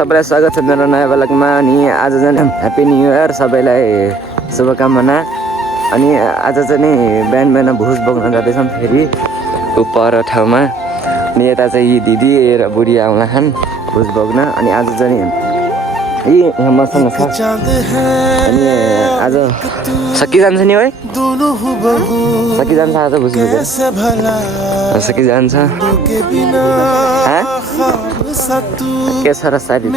सबैलाई स्वागत छ मेरो नयाँ ब्लगमा। अनि आज चाहिँ ह्याप्पी न्यू इयर सबैलाई शुभकामना। अनि आज चाहिँ नि बिहान भुस बोक्न जाँदैछौँ फेरि पर ठाउँमा। अनि यता चाहिँ यी दिदी र बुढी आउला खान् भुस बोक्न। अनि आज चाहिँ यहाँ मसँग छ। अनि आज सकिजान्छ नि है, सकिजान्छ आज भुस बोकेर, सकिजान्छ के छ र साडी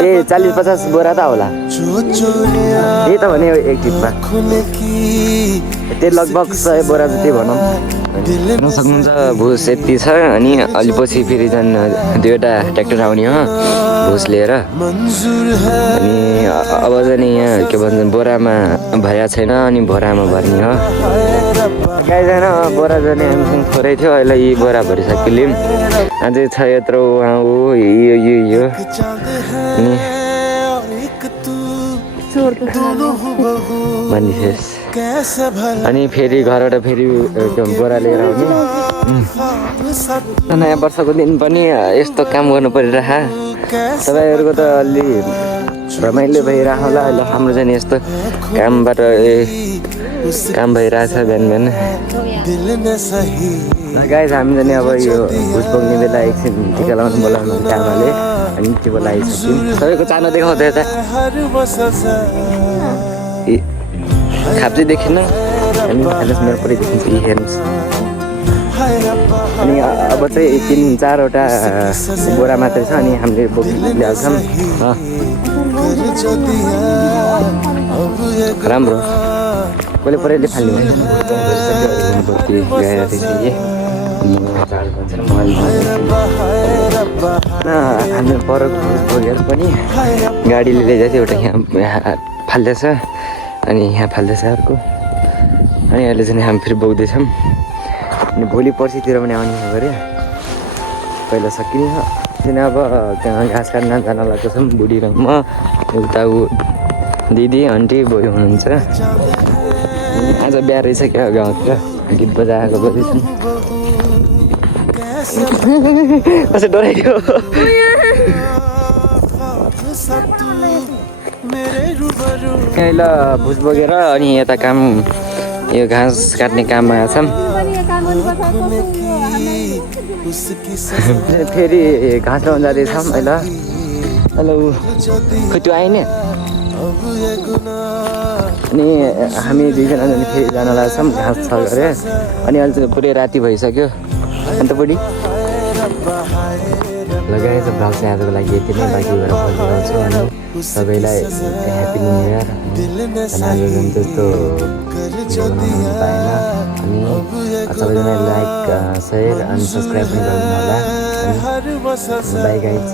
ए 40-50 बोरा त होला त्यही त भने एक टिपमा त्यही लगभग 100 बोरा जति भनौँ। हेर्न सक्नुहुन्छ भुस यति छ। अनि अलि पछि फेरि झन् 2वटा ट्र्याक्टर आउने हो भुस लिएर। अनि अब चाहिँ यहाँ के भन्छन् बोरामा भरिया छैन, अनि बोरामा भर्ने हो। गाईजना बोरा जाने हामीसँग थोरै थियो, अहिले यी बोरा भरिसक्यो। अझै छ यत्रो उहाँ ऊ यो अनि मानिस। अनि फेरि घरबाट फेरि बोरा लिएर आउने। नयाँ वर्षको दिन पनि यस्तो काम गर्नु परिरह। तपाईँहरूको त अलि रमाइलो भइरह होला। अहिले हाम्रो चाहिँ यस्तो कामबाट काम भइरहेछ बिहान बिहान। गाइस हामी चाहिँ अब यो भुस बोक्ने बेला एकछिन टिका लगाउनु बोलाउनु आमाले। अनि टिका लगाइसक्यौँ। सबैको चानो देखाउँदै यता खाप्ची देखिन। अनि हेर्नुहोस् मेरो पुरै देखिन्छ यी हेर्नुहोस्। अनि अब चाहिँ 3-4वटा बोरा मात्रै छ। अनि हामीले बोकिहाल्छौँ। राम्रो कसले पुरैले फाल्ने हामी पर बोकेर पनि गाडीले लैजाएको थियो। एउटा यहाँ फाल्दैछ, अनि यहाँ फाल्दैछ अर्को। अनि अहिले चाहिँ हामी फेरि बोक्दैछौँ। अनि भोलि पर्सितिर पनि आउने गऱ्यो। पहिला सकिने हो किन अब त्यहाँ घाँस काट्न जान लागेको छौँ बुढी र म। उता ऊ दिदी आन्टी बोय हुनुहुन्छ। आज बिहा रहेछ क्या गाउँतिर, गीत बजाएको बजेछौँ। कसै डराइदियो। ल भुस बोकेर अनि यता काम यो घाँस काट्ने काममा छौँ। फेरि घाँस लाउनु जाँदैछौँ अहिले। हेलो खै त्यो आएन। अनि हामी दुईजना फेरि जान लाग्छौँ घाँस छ गरे। अनि अहिले चाहिँ पुरै राति भइसक्यो। अन्त बुढी लगाएछ भ्लग चाहिँ आजको लागि यति नै। बाँकी गएर बोलिरहन्छु। अनि सबैलाई ह्याप्पी न्यू इयर। आज जुन त्यस्तो बनाउनु पाएन। अनि सबैजना लाइक सेयर अनि सब्सक्राइब पनि गर्नु होला। By guys.